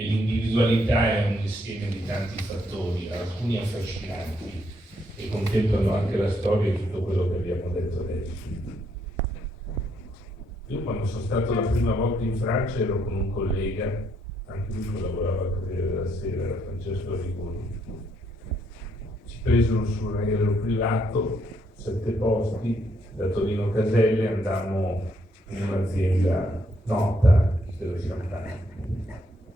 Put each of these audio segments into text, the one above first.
e l'individualità è un insieme di tanti fattori, alcuni affascinanti, che contemplano anche la storia e tutto quello che abbiamo detto adesso. Io quando sono stato la prima volta in Francia ero con un collega, anche lui che lavorava al Corriere della Sera, era Francesco Arrigoni. Ci presero su un aereo privato, 7 posti, da Torino Caselle andammo in un'azienda nota dello champagne.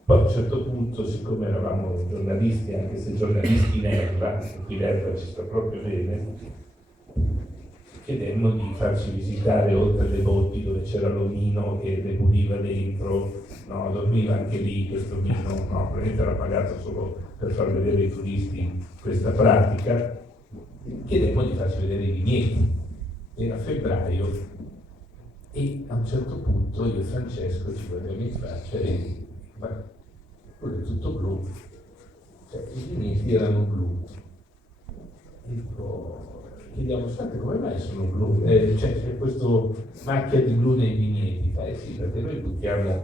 Poi a un certo punto, siccome eravamo giornalisti, anche se giornalisti in erba, qui l'erba ci sta proprio bene, chiedemmo di farci visitare oltre le botti dove c'era l'omino che le puliva dentro, no, dormiva anche lì questo omino, no, probabilmente era pagato solo per far vedere ai turisti questa pratica. Chiedemmo di farci vedere i vigneti. Era febbraio e a un certo punto io e Francesco ci guardiamo in faccia e ma quello è tutto blu, cioè i vigneti erano blu. E dico, chiediamo, sapete come mai sono blu? C'è questa macchia di blu nei vigneti. Sì, perché noi buttiamo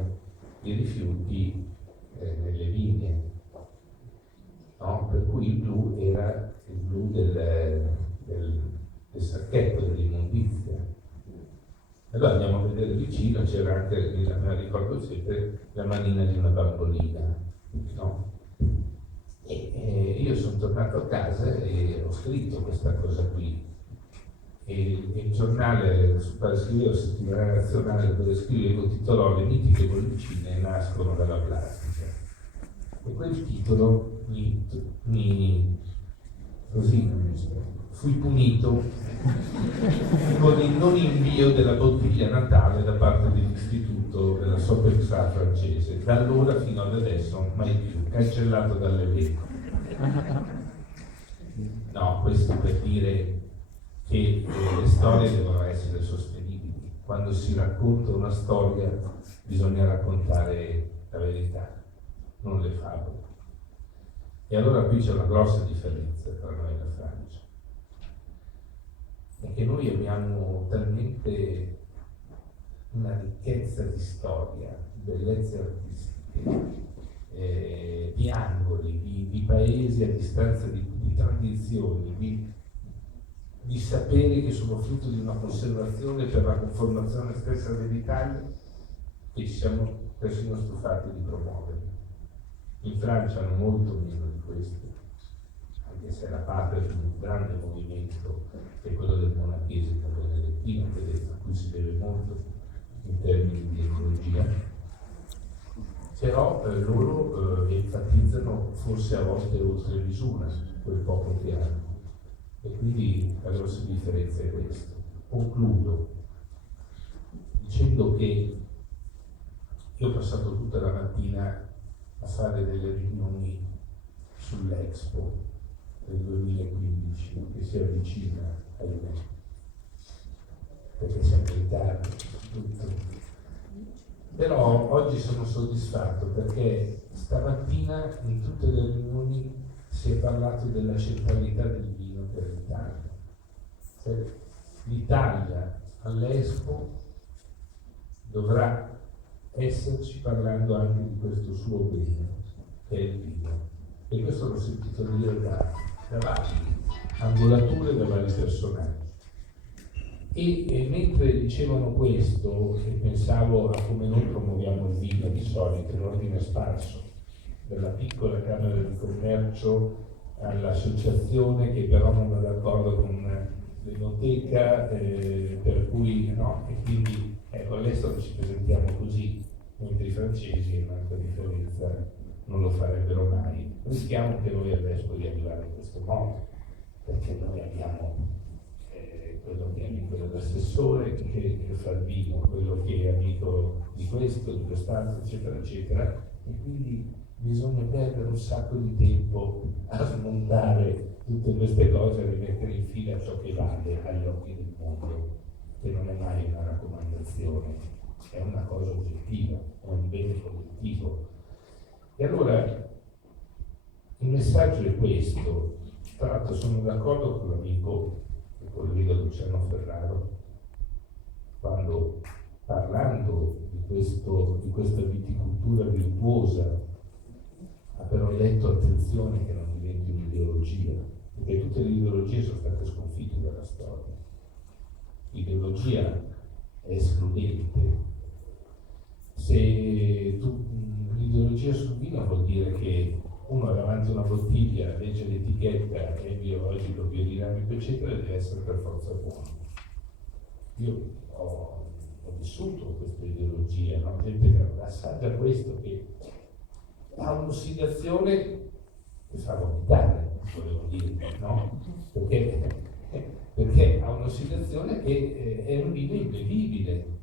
i rifiuti nelle vigne, no? Per cui il blu era il blu del sacchetto dell'immondizia. Allora andiamo a vedere vicino, c'era anche, me la ricordo sempre, la manina di una bambolina, no? E io sono tornato a casa e ho scritto questa cosa qui. E il giornale, per scrivere la settimana nazionale dove scrivevo, titolò "Le mitiche bollicine nascono dalla plastica". E quel titolo così fui punito con il non invio della bottiglia natale da parte dell'istituto della Sopexà francese. Da allora fino ad adesso mai più, cancellato dall'elenco. No, questo per dire che le storie devono essere sostenibili. Quando si racconta una storia bisogna raccontare la verità, non le favole. E allora qui c'è una grossa differenza tra noi e la Francia. È che noi abbiamo talmente una ricchezza di storia, di bellezze artistiche, di angoli, di paesi a distanza di tradizioni, di saperi che sono frutto di una conservazione per la conformazione stessa dell'Italia, che ci siamo persino stufati di promuovere. In Francia hanno molto meno di questo, anche se è la patria di un grande movimento che è quello del monachesimo benedettino, a cui si deve molto in termini di ecologia, però loro enfatizzano forse a volte oltre misura quel poco che hanno, e quindi la grossa differenza è questa. Concludo dicendo che io ho passato tutta la mattina a fare delle riunioni sull'Expo del 2015 che si avvicina, ahimè, perché siamo in tardi, tutto. Però oggi sono soddisfatto perché stamattina in tutte le riunioni si è parlato della centralità del vino per l'Italia. Cioè, l'Italia all'Expo dovrà esserci parlando anche di questo suo bene, che è il vino. E questo l'ho sentito dire da vari angolature, da vari personaggi. E mentre dicevano questo, e pensavo a come noi promuoviamo il vino di solito in ordine sparso, dalla piccola Camera di Commercio all'associazione che però non è d'accordo con l'enoteca, per cui no, e quindi all'estero ci presentiamo così, mentre i francesi, è un'altra differenza, non lo farebbero mai. Rischiamo che noi all'estero di arrivare in questo modo, perché noi abbiamo quello che è amico dell'assessore, che fa il vino, quello che è amico di questo, di quest'altro, eccetera, eccetera, e quindi bisogna perdere un sacco di tempo a smontare tutte queste cose e rimettere in fila ciò che vale agli occhi del mondo, che non è mai una raccomandazione, è una cosa oggettiva, è un bene collettivo. E allora il messaggio è questo. Tra l'altro sono d'accordo con l'amico, il collega Luciano Ferraro, quando parlando di questa viticoltura virtuosa però detto attenzione che non diventi un'ideologia, perché tutte le ideologie sono state sconfitte dalla storia. L'ideologia è escludente. Se l'ideologia sul vino vuol dire che uno davanti a una bottiglia legge l'etichetta, è biologico, biodinamico, eccetera, deve essere per forza buono. Io ho vissuto questa ideologia, no? Gente che assaggia questo, che ha un'ossidazione che fa vomitare, volevo dire, no? Perché ha un'ossidazione che è un vino imbevibile.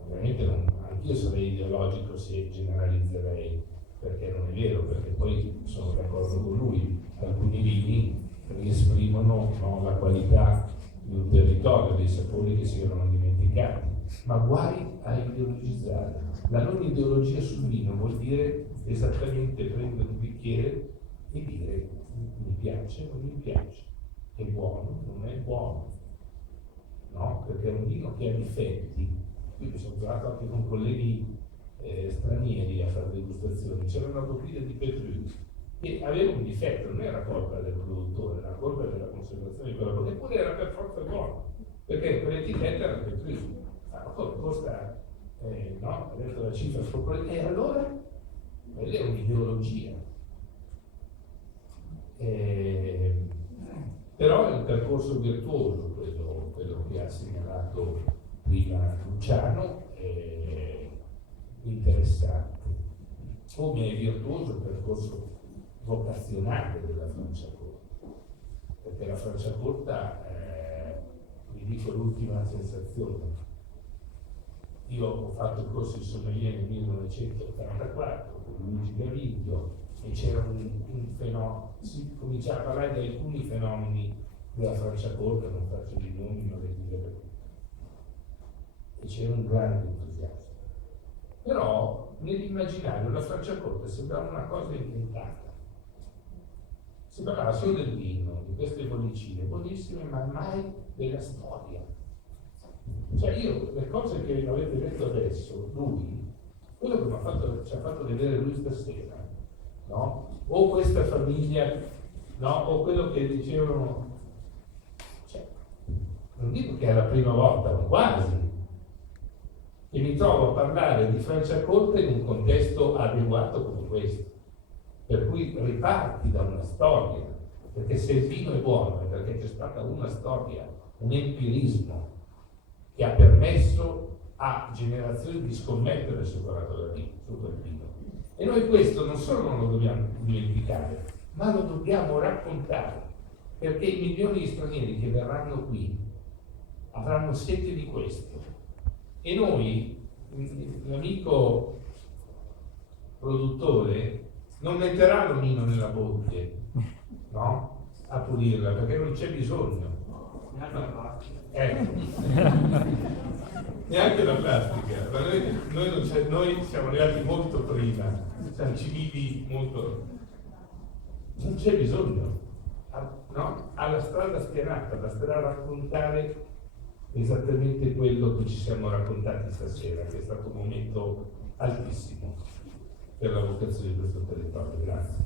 Ovviamente anch'io sarei ideologico se generalizzerei, perché non è vero, perché poi sono d'accordo con lui, alcuni vini riesprimono, no, la qualità di un territorio, dei sapori che si erano dimenticati, ma guai a ideologizzare. La non ideologia sul vino vuol dire esattamente prendere un bicchiere e dire mi piace o non mi piace, è buono o non è buono, no? Perché è un vino che ha difetti. Io mi sono trovato anche con colleghi stranieri a fare degustazioni, c'era una bottiglia di Petrus che aveva un difetto, non era colpa del produttore, era colpa della conservazione di quella bottiglia, eppure era per forza buona, perché quell'etichetta era Petrus. Costa, no, ha detto la cifra scoprita, e allora quella è un'ideologia. Però è un percorso virtuoso quello che ha segnalato prima Luciano, interessante. Come è virtuoso il percorso vocazionale della Franciacorta, perché la Franciacorta, vi dico l'ultima sensazione. Io ho fatto il corso di sommelier nel 1984 con Luigi Gaviglio e c'era un fenomeno, si cominciava a parlare di alcuni fenomeni della Franciacorta, non faccio di nomi, ma le dico per tutti. E c'era un grande entusiasmo. Però nell'immaginario la Franciacorta sembrava una cosa inventata. Si parlava solo del vino, di queste bollicine, buonissime, ma mai della storia. Cioè io, le cose che avete detto adesso, lui, quello che ci ha fatto vedere lui stasera, no? O questa famiglia, no? O quello che dicevano, cioè, non dico che è la prima volta, ma quasi, e mi trovo a parlare di Franciacorta in un contesto adeguato come questo, per cui riparti da una storia, perché se il vino è buono è perché c'è stata una storia, un empirismo che ha permesso a generazioni di scommettere su quel vino. E noi questo non solo non lo dobbiamo dimenticare, ma lo dobbiamo raccontare, perché i milioni di stranieri che verranno qui avranno sete di questo. E noi, l'amico produttore, non metterà l'omino nella botte, no? A pulirla, perché non c'è bisogno. Ecco. Neanche la plastica, ma noi siamo arrivati molto prima, siamo civili molto. Non c'è bisogno, no? Alla strada spianata, basterà raccontare esattamente quello che ci siamo raccontati stasera, che è stato un momento altissimo per la vocazione di questo territorio. Grazie.